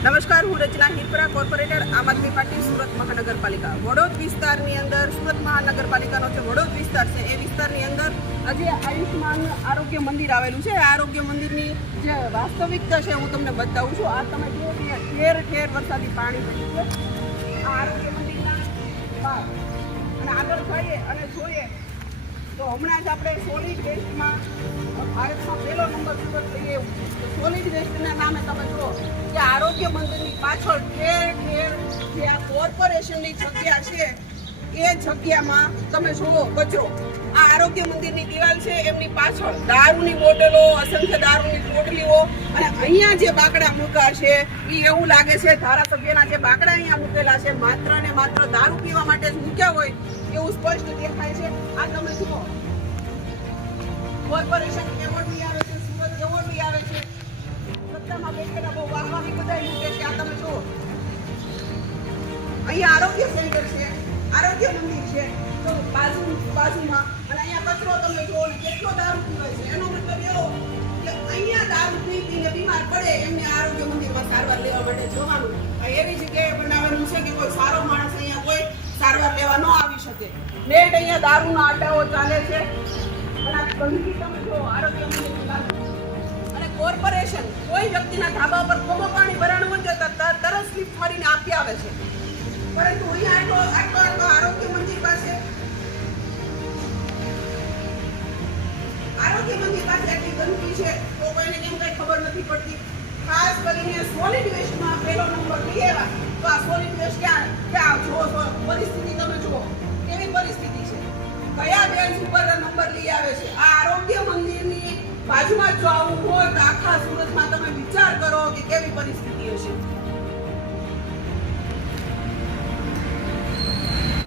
નમસ્કાર, હું રચના હિરપરા, કોર્પોરેટર આમ આદમી પાર્ટી સુરત મહાનગરપાલિકા. વડોદ વિસ્તારની અંદર સુરત મહાનગરપાલિકાનો જે વડોદ વિસ્તાર છે એ વિસ્તારની અંદર આજે આયુષ્માન આરોગ્ય મંદિર આવેલું છે. આરોગ્ય મંદિરની જે વાસ્તવિકતા છે હું તમને બતાવું છું. આ તમે જુઓ કે ઠેર ઠેર વરસાદી પાણી પડ્યું છે આ આરોગ્ય મંદિરના બહાર. અને આગળ જઈએ અને જોઈએ તો હમણાં જ આપણે સોલિડ વેસ્ટમાં ભારતમાં પહેલો નંબર સુરત લઈએ એવું છે. સોલિડ વેસ્ટના નામે તમે જુઓ કે આરોગ્ય મંદિરની પાછળ ઠેર ઠેર જે આ કોર્પોરેશનની જગ્યા છે એ જગ્યામાં તમે જુઓ કચરો. આ આરોગ્ય મંદિરની દિવાલ છે એમની પાછળ દારૂની બોટલો, અસંખ્ય દારૂની પોટલીઓ અને અહીંયા જે બાકડા મૂકા છે એ એવું લાગે છે ધારાસભ્યના જે બાકડા અહીંયા મૂકેલા છે માત્ર ને માત્ર દારૂ પીવા માટે જ મૂક્યા હોય એવું સ્પષ્ટ દેખાય છે. આ તમે જુઓ કોર્પોરેશન એવોર્ડ બી આવે છે, સુરત એવોર્ડ બી આવે છે, સત્તામાં બેઠેલા બહુ વાહવાહી બધા મૂકે છે. આ તમે જુઓ અહીંયા આરોગ્ય સેન્ટર છે, આરોગ્ય મંદિર છે તો બાજુમાં અને અહીંયા કચરો તમે જુઓ ને કેટલો દારૂ પીવાય છે. એનો મતલબ એવો કે અહીંયા દારૂ પીને બીમાર પડે એમને આરોગ્ય મંદિરમાં સારવાર લેવા માટે જવાનું. એવી જગ્યાએ બનાવેલું છે કે કોઈ સારો માણસ અહીંયા કોઈ સારવાર લેવા ન આવી શકે. નેટ અહીંયા દારૂના આડાઓ ચાલે છે અને આ ગંદકી તમે જુઓ આરોગ્ય મંદિરની બાજુ. અને કોર્પોરેશન કોઈ વ્યક્તિના ધાબા પર કોમો પાણી ભરાણું હોય તો તરત સ્લીપ મારીને આપી આવે છે. પરંતુ અહીંયા આટલો આરોગ્ય મંદિર પાસે આટલી ગંદકી છે તો કોઈને કેમ કઈ ખબર નથી પડતી. ખાસ કરીને સોલિડ વેસ્ટમાં પહેલો નંબર લઈ આવ્યા તો આ સોલિડ વેસ્ટ ક્યાં જુઓ પરિસ્થિતિ તમે જુઓ કેવી પરિસ્થિતિ છે, કયા બેન્ચ ઉપર નંબર લઈ આવે છે. આ આરોગ્ય મંદિરની બાજુમાં જો આવું હોય તો આખા સુરતમાં તમે વિચાર કરો કે કેવી પરિસ્થિતિ હશે.